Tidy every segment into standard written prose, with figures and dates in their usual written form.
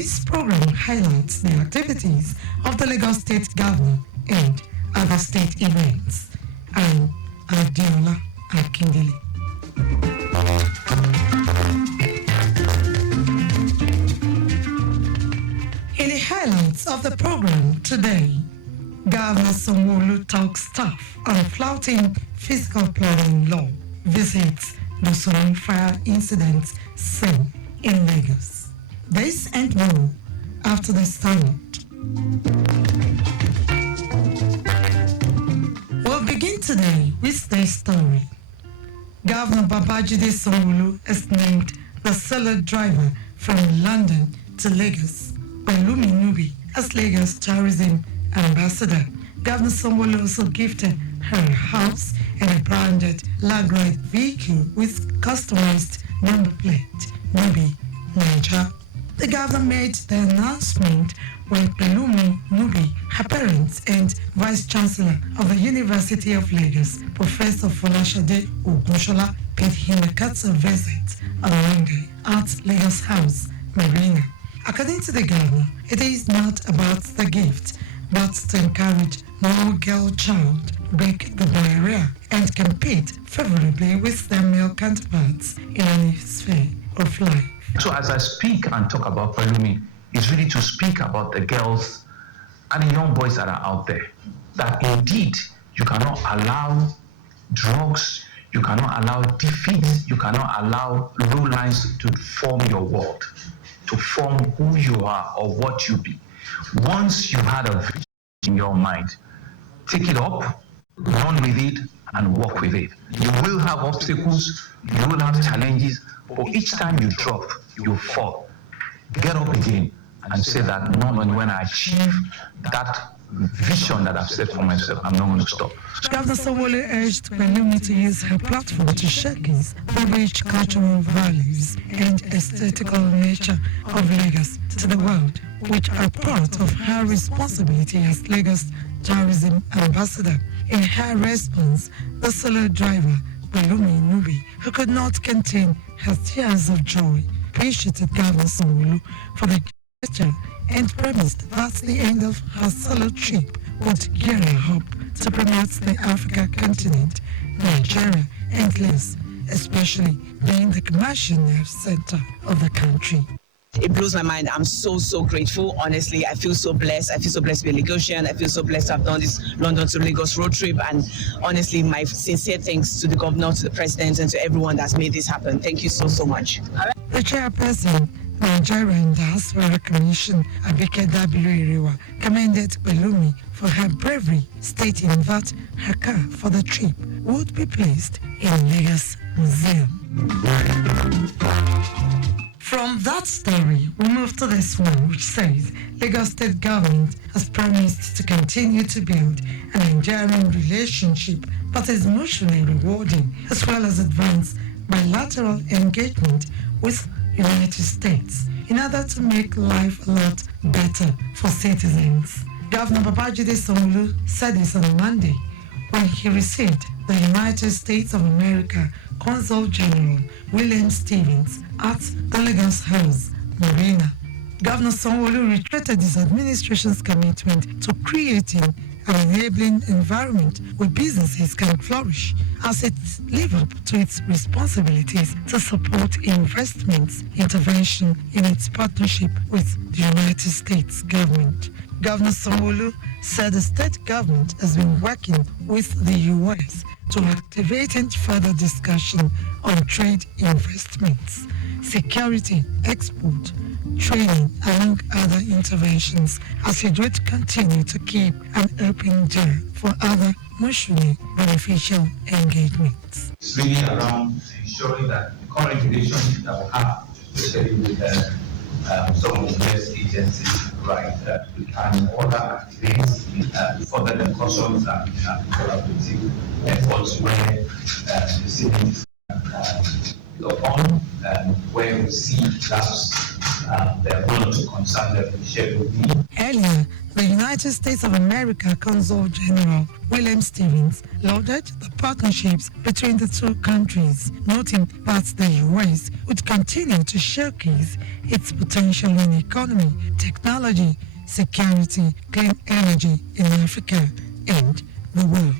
Today's program highlights the activities of the Lagos State Governor and other state events. I'm Adeola Akindele. In the highlights of the program today, Governor Sanwo-Olu talks tough on flouting fiscal planning law, visits the Sorin fire incident scene in Lagos. This and more after the summit. We'll begin today with this story. Governor Babajide Sanwo-Olu is named the seller driver from London to Lagos, Pelumi Nubi as Lagos Tourism Ambassador. Governor Sanwo-Olu also gifted her house and a branded Lagride vehicle with customized number plate, Nubi, Niger. The governor made the announcement when Pelumi Nubi, her parents and Vice Chancellor of the University of Lagos, Professor Folashade Ogunshola, paid him a courtesy visit on Monday at Lagos House, Marina. According to the governor, it is not about the gift, but to encourage more girl child break the barrier and compete favorably with their male counterparts in any sphere of life. So as I speak and talk about Pelumi, it's really to speak about the girls and the young boys that are out there, that indeed you cannot allow drugs, you cannot allow defeat, you cannot allow low lines to form your world, to form who you are or what you be. Once you had a vision in your mind, take it up, run with it, and walk with it. You will have obstacles, you will have challenges, but each time you drop, you fall. Get up again and say that moment when I achieve that vision that I've set for myself, I'm not going to stop. Governor Sanwo-Olu urged Pelumi to use her platform to showcase the rich cultural values and aesthetical nature of Lagos to the world, which are part of her responsibility as Lagos Tourism Ambassador. In her response, the solo driver, Pelumi Nubi, who could not contain her tears of joy, appreciated Governor Sanwo-Olu for the gesture and promised that the end of her solo trip would gear her up to promote the Africa continent, Nigeria, and Lagos, especially being the commercial nerve center of the country. It blows my mind. I'm so grateful. Honestly, I feel so blessed. I feel so blessed to be a Lagosian. I feel so blessed to have done this London to Lagos road trip. And honestly, my sincere thanks to the governor, to the president, and to everyone that's made this happen. Thank you so much. The chairperson, Nigerian Diaspora Commission, Abike Dabiru-Iriwa, commended Pelumi for her bravery, stating that her car for the trip would be placed in Lagos Museum. From that story, we move to this one, which says Lagos State Government has promised to continue to build an enduring relationship that is mutually rewarding, as well as advance bilateral engagement with United States in order to make life a lot better for citizens. Governor Babajide Sanwo-Olu said this on Monday when he received the United States of America Consul General William Stevens at the Lagos House, Marina. Governor Sanwo-Olu reiterated his administration's commitment to creating an enabling environment where businesses can flourish as it lives up to its responsibilities to support investments, intervention in its partnership with the United States government. Governor Sanwo-Olu said the state government has been working with the U.S. to activate and further discussion on trade investments, security, export, training, among other interventions, as it would continue to keep an open door for other mutually beneficial engagements. It's really around ensuring that the current relationship that we have, especially with some of the US agencies, right, we can order activities, further the cautions and collaborative efforts where the cities upon where we see gaps There are one or two concerns that we shared with me. Earlier, the United States of America Consul General William Stevens lauded the partnerships between the two countries, noting that the U.S. would continue to showcase its potential in economy, technology, security, clean energy in Africa and the world.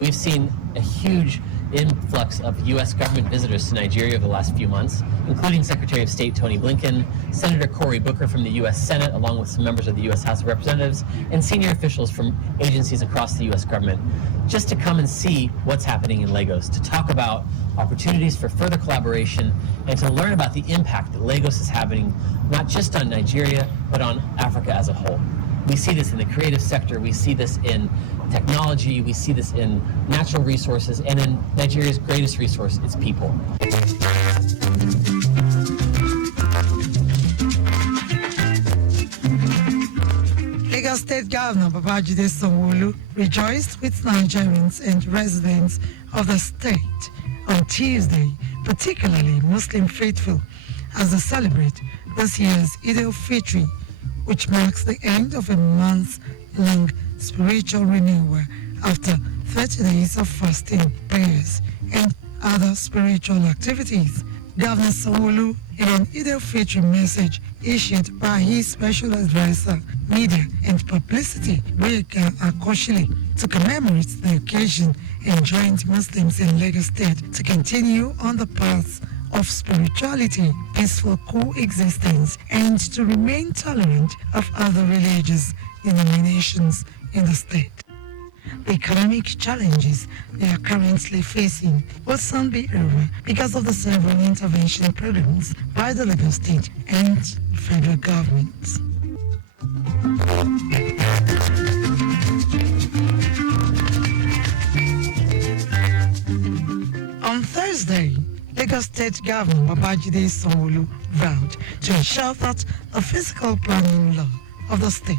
We've seen a huge influx of U.S. government visitors to Nigeria over the last few months, including Secretary of State Tony Blinken, Senator Cory Booker from the U.S. Senate, along with some members of the U.S. House of Representatives, and senior officials from agencies across the U.S. government, just to come and see what's happening in Lagos, to talk about opportunities for further collaboration, and to learn about the impact that Lagos is having, not just on Nigeria, but on Africa as a whole. We see this in the creative sector, we see this in technology, we see this in natural resources, and in Nigeria's greatest resource, its people. Lagos State Governor Babajide Sanwo-Olu rejoiced with Nigerians and residents of the state on Tuesday, particularly Muslim faithful, as they celebrate this year's Eid al-Fitr, which marks the end of a month-long spiritual renewal after 30 days of fasting, prayers, and other spiritual activities. Governor Sanwo-Olu, in an Eid al-Fitr message issued by his special advisor, media and publicity, Boyega Akoshile, to commemorate the occasion, enjoined Muslims in Lagos State to continue on the path of spirituality, peaceful coexistence, and to remain tolerant of other religious denominations in the state. The economic challenges they are currently facing will soon be over because of the several intervention programs by the Lagos State and federal governments. On Thursday, Lagos State Governor Babajide Sanwo-Olu vowed to ensure that the physical planning law of the state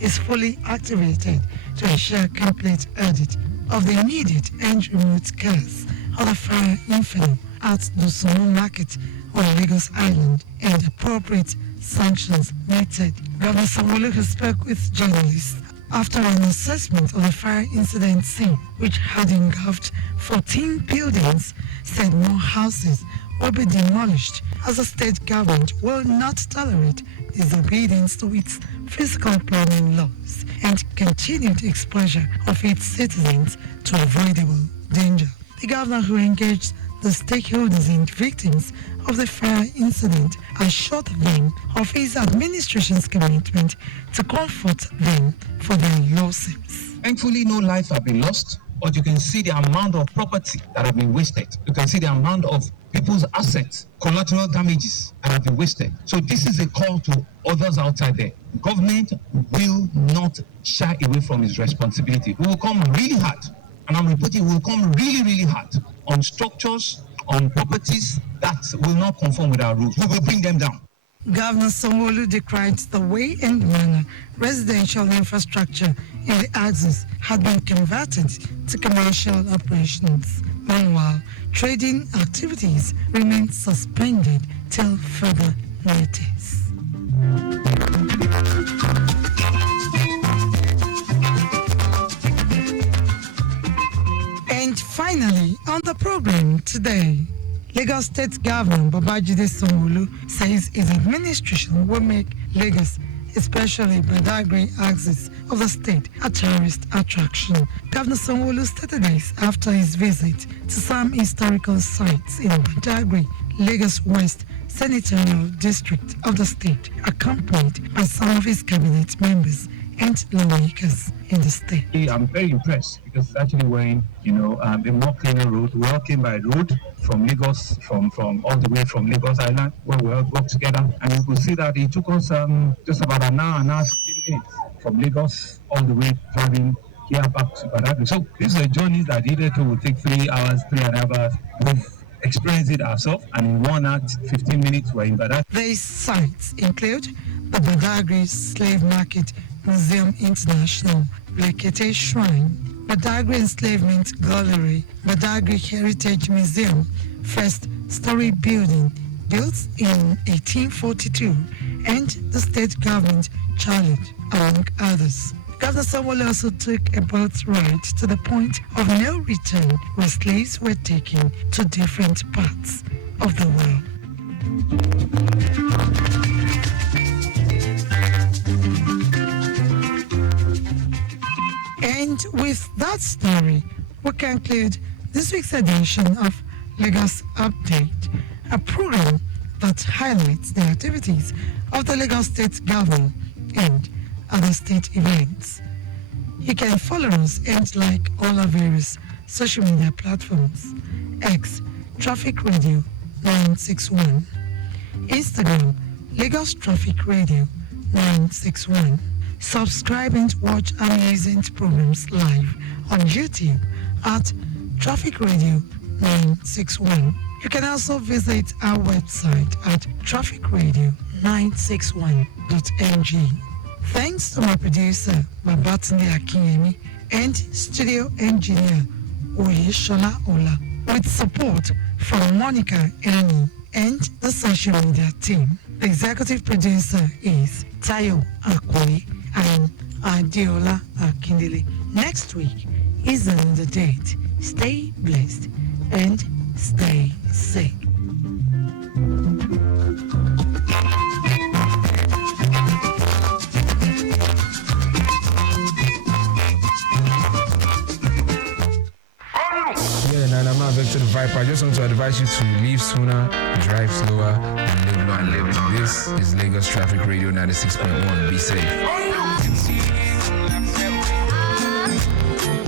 is fully activated to ensure complete audit of the immediate and remote cause of the fire inferno at the Sumu Market on Lagos Island and appropriate sanctions meted. Governor Sanwo-Olu spoke with journalists after an assessment of the fire incident scene, which had engulfed 14 buildings, said more houses will be demolished as the state government will not tolerate disobedience to its physical planning laws and continued exposure of its citizens to avoidable danger. The governor, who engaged the stakeholders and victims of the fire incident, assured them of his administration's commitment to comfort them for their losses. Thankfully, no lives have been lost, but you can see the amount of property that have been wasted. You can see the amount of people's assets, collateral damages that have been wasted. So this is a call to others outside there. The government will not shy away from its responsibility. We will come really hard, and I'm reporting we will come really, really hard on structures, on properties that will not conform with our rules. We will bring them down. Governor Sanwo-Olu decried the way and manner residential infrastructure in the axis had been converted to commercial operations. Meanwhile, trading activities remain suspended till further notice. And finally, on the program today, Lagos State Governor Babajide Sanwo-Olu says his administration will make Lagos, especially Badagry axis of the state, a tourist attraction. Governor Sanwo-Olu stated this after his visit to some historical sites in Badagry, Lagos West Senatorial District of the state, accompanied by some of his cabinet members and lawmakers in the state. I'm very impressed because it's actually wearing, a more cleaner road. We all came by road from Lagos, from all the way from Lagos Island, where we all worked together. And you could see that it took us just about an hour, 15 minutes from Lagos all the way traveling here back to Badagry. So this is a journey that either will take 3 hours, 3.5 hours. We've experienced it ourselves, and in 1 hour, 15 minutes, we're in Badagry. These sites include the Badagry Slave Market Museum International, Lekete Shrine, Badagry Enslavement Gallery, Badagry Heritage Museum, first story building built in 1842, and the state government challenge, among others. Governor Sanwo-Olu also took a boat ride to the point of no return where slaves were taken to different parts of the world. And with that story, we conclude this week's edition of Lagos Update, a program that highlights the activities of the Lagos State Government and other state events. You can follow us and like all our various social media platforms: X, Traffic Radio 961, Instagram, Lagos Traffic Radio 961. Subscribe and watch amazing programs live on YouTube at Traffic Radio 961. You can also visit our website at trafficradio961.ng. Thanks to my producer, Adeola Akindele, and studio engineer, Oyeshola Ola, with support from Monica Eni and the social media team. The executive producer is Tayo Akwe and Adeola Akindele. Next week is another date. Stay blessed and stay safe. And I'm not back to the Viper. I just want to advise you to leave sooner, drive slower, and live longer. This is Lagos Traffic Radio 96.1. Be safe.